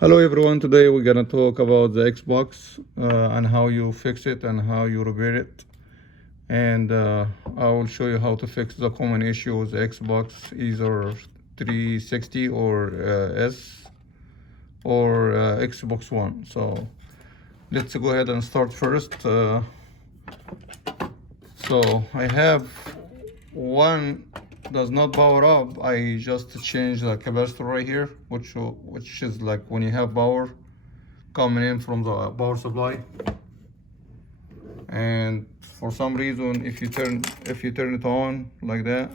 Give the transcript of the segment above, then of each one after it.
Hello everyone, today we're gonna talk about the Xbox and how you fix it and how you repair it. And I will show you how to fix the common issue with the Xbox, either 360 or S or Xbox One. So let's go ahead and start first. So I have one does not power up. I just change the capacitor right here, which is like when you have power coming in from the power supply, and for some reason if you turn it on like that,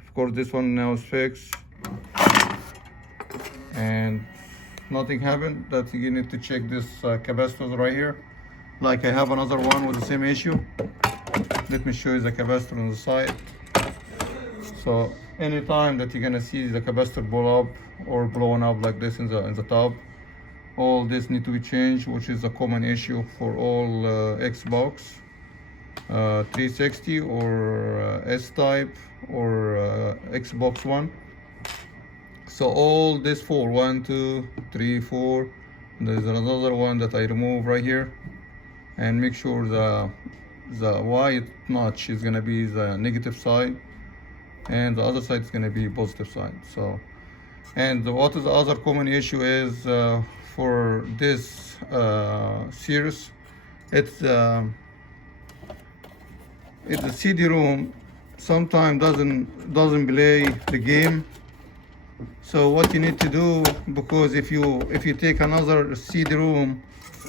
of course this one now is fixed and nothing happened, that you need to check this capacitor right here. Like I have another one with the same issue. Let me show you the capacitor on the side. So anytime that you're gonna see the capacitor blow up or blowing up like this in the top, all this need to be changed, which is a common issue for all Xbox 360 or S type or Xbox One. So all this four, 1, 2, 3, 4. There's another one that I remove right here, and make sure the white notch is gonna be the negative side, and the other side is gonna be positive side. So, and what is the other common issue is for this series, it's the CD-ROM sometimes doesn't play the game. So what you need to do, because if you take another CD-ROM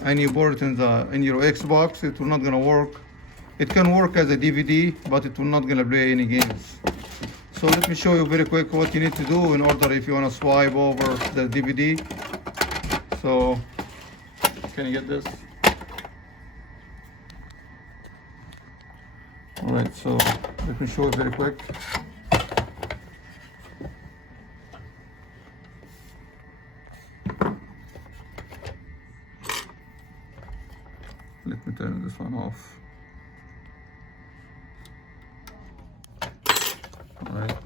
and you put it in your Xbox, it will not gonna work. It can work as a DVD, but it will not gonna play any games. So let me show you very quick what you need to do in order if you wanna swipe over the DVD. So can you get this? All right, so let me show you very quick. Let me turn this one off. All right,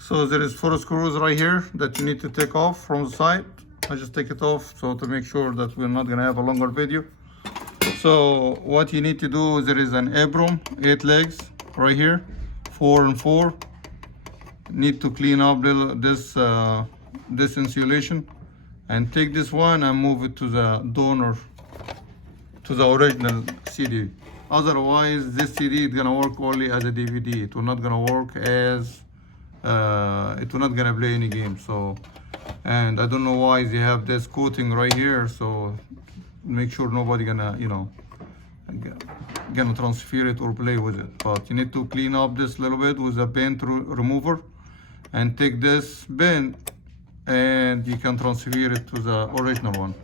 so there is 4 screws right here that you need to take off from the side. I just take it off so to make sure that we're not gonna have a longer video. So what you need to do, there is an Abram 8 legs right here, 4 and 4. Need to clean up this insulation and take this one and move it to the donor, to the original CD. Otherwise this CD is gonna work only as a DVD. It will not gonna work as it will not gonna play any game. So, and I don't know why they have this coating right here, so make sure nobody gonna gonna transfer it or play with it. But you need to clean up this little bit with a paint remover and take this bin and you can transfer it to the original one,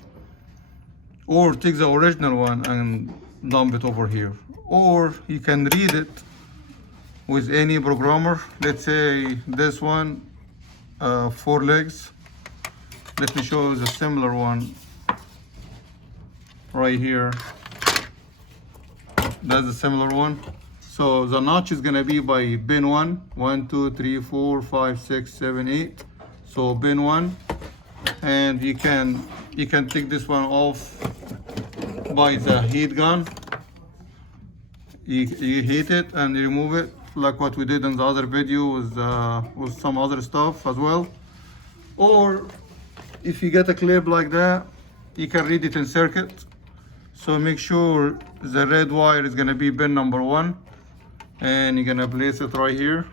or take the original one and dump it over here, or you can read it with any programmer. Let's say this one, 4 legs. Let me show you the similar one right here. That's a similar one. So the notch is gonna be by bin 1, 1, 2, 3, 4, 5, 6, 7, 8. So bin 1, and you can take this one off by the heat gun. You heat it and remove it, like what we did in the other video with some other stuff as well. Or if you get a clip like that, you can read it in circuit. So make sure the red wire is gonna be bin number 1, and you're gonna place it right here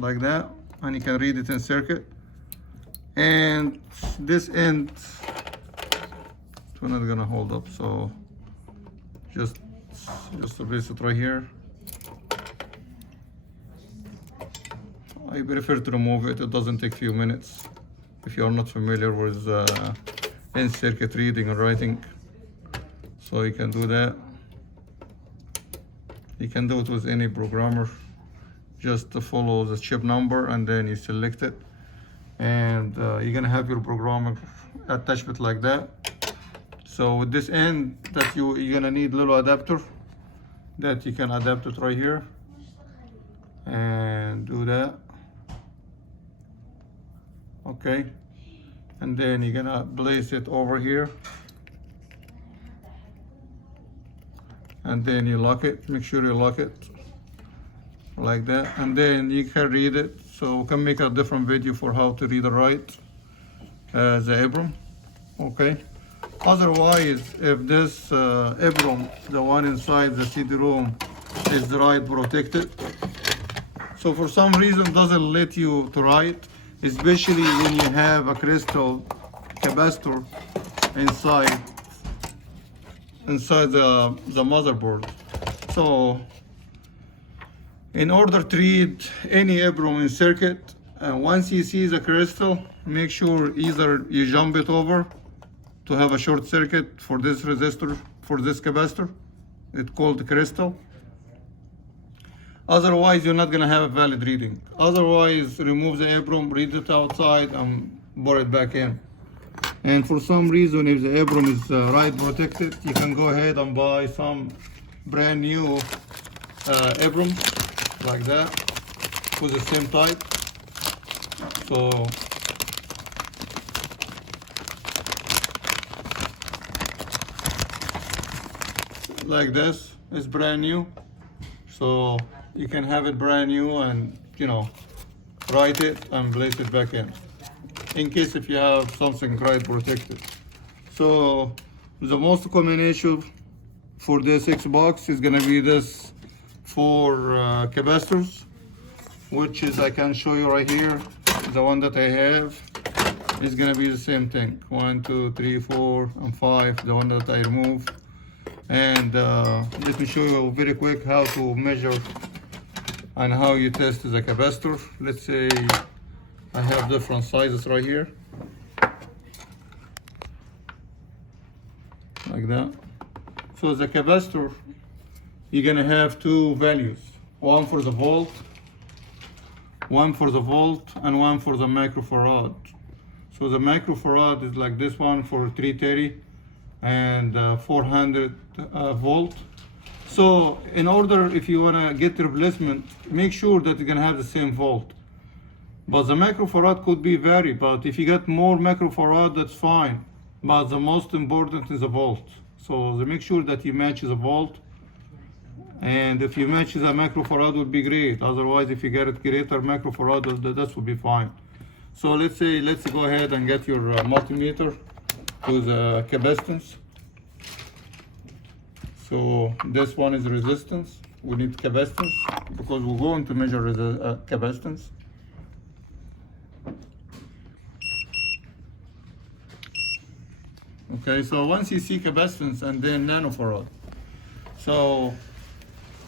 like that, and you can read it in circuit. And this end, it's not gonna hold up, so just place it right here. I prefer to remove it. It doesn't take few minutes if you are not familiar with in circuit reading and writing. So you can do that. You can do it with any programmer. Just to follow the chip number and then you select it, and you're gonna have your programmer attachment like that. So with this end that you're gonna need little adapter that you can adapt it right here and do that. Okay, and then you're gonna place it over here and then you lock it. Make sure you lock it like that, and then you can read it. So we can make a different video for how to read or write the Abram. Okay, otherwise if this Abram, the one inside the CD-ROM, is write protected, so for some reason doesn't let you to write, especially when you have a crystal capacitor inside the motherboard. So in order to read any Abram in circuit, once you see the crystal, make sure either you jump it over to have a short circuit for this resistor, for this capacitor. It's called crystal. Otherwise, you're not gonna have a valid reading. Otherwise, remove the Abram, read it outside, and put it back in. And for some reason, if the Abram is write protected, you can go ahead and buy some brand new Abram like that with the same type. So like this, it's brand new. So you can have it brand new and write it and place it back in case if you have something write protected. So the most common issue for this Xbox is gonna be this 4 capacitors, which is, I can show you right here. The one that I have is gonna be the same thing, 1, 2, 3, 4, and 5, the one that I removed. And let me show you very quick how to measure and how you test the capacitor. Let's say I have different sizes right here, like that. So the capacitor, you're gonna have 2 values, one for the volt, and one for the microfarad. So the microfarad is like this one for 330 and 400 volt. So in order, if you wanna get replacement, make sure that you're gonna have the same volt. But the microfarad could be vary, but if you get more microfarad, that's fine. But the most important is the volt. So make sure that you match the volt. And if you match the microfarad would be great. Otherwise, if you get it greater microfarad, that would be fine. So let's go ahead and get your multimeter to the capacitance. So this one is resistance. We need capacitance because we're going to measure the capacitance. Okay, so once you see capacitance and then nanofarad. So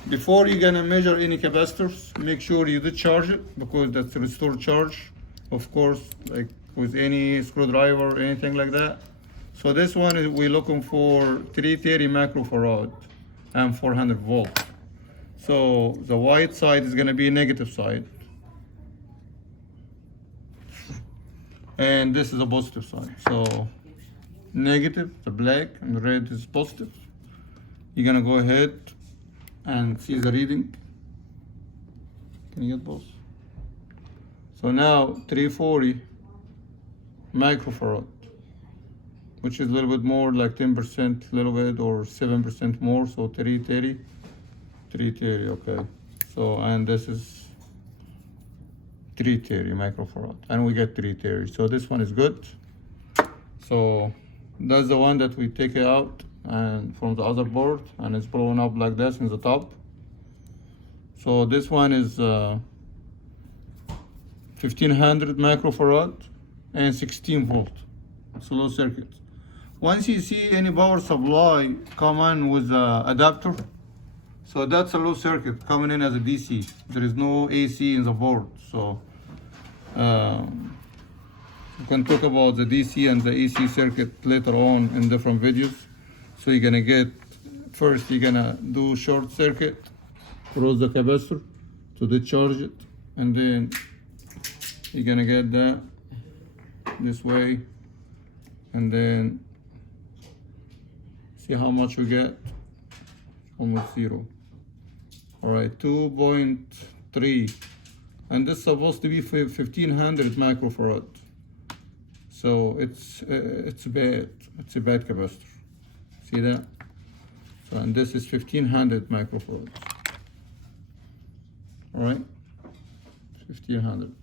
before you're gonna measure any capacitors, make sure you discharge it because that's restore charge, of course, like with any screwdriver or anything like that. So this one is we're looking for 330 microfarad and 400 volt. So the white side is gonna be negative side. And this is a positive side. So negative, the black, and the red is positive. You're gonna go ahead and see the reading. Can you get both? So now 340 microfarad, which is a little bit more, like 10%, a little bit, or 7% more. So 330, okay. So, and this is 330 microfarad, and we get 330. So this one is good. So that's the one that we take it out and from the other board, and it's blown up like this in the top. So this one is 1500 microfarad and 16 volt. It's a low circuit. Once you see any power supply come in with an adapter, so that's a low circuit coming in as a DC. There is no AC in the board. So we can talk about the DC and the AC circuit later on in different videos. So you're gonna get, first you're gonna do short circuit, cross the capacitor to discharge it, and then you're gonna get that this way, and then See how much we get? Almost zero. All right, 2.3, and this is supposed to be 1500 microfarad. So it's bad. It's a bad capacitor. See that? So, and this is 1500 microfarad. All right, 1500.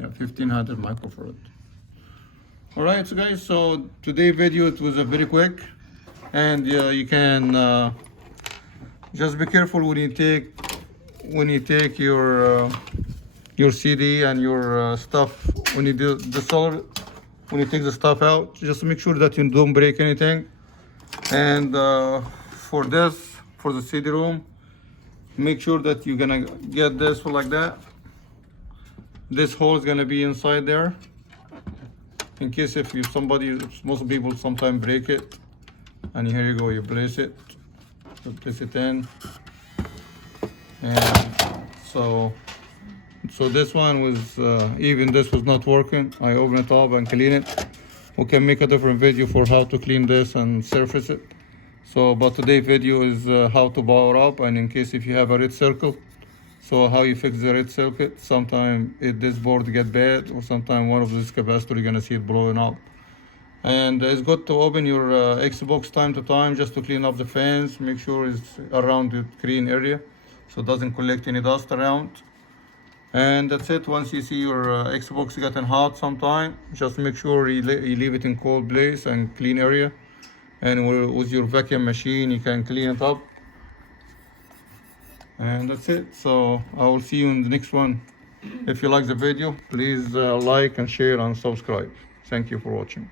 Yeah, 1500 microfarad. All right, so guys, so today's video, it was a very quick, and you can just be careful when you take your CD and your stuff, when you do the solder, when you take the stuff out, just make sure that you don't break anything. And for the CD room, make sure that you're gonna get this like that. This hole is gonna be inside there, in case if most people sometimes break it. And here you go, you place it in, and so this one was even this was not working. I open it up and clean it. We can make a different video for how to clean this and surface it. So but today's video is how to power up, and in case if you have a red circle, so how you fix the red circuit. Sometimes this board get bad, or sometimes one of this capacitor you're gonna see it blowing up. And it's good to open your Xbox time to time just to clean up the fans. Make sure it's around the clean area so it doesn't collect any dust around. And that's it. Once you see your Xbox getting hot sometime, just make sure you leave it in cold place and clean area. And with your vacuum machine you can clean it up. And that's it. So I will see you in the next one. If you like the video, please like and share and subscribe. Thank you for watching.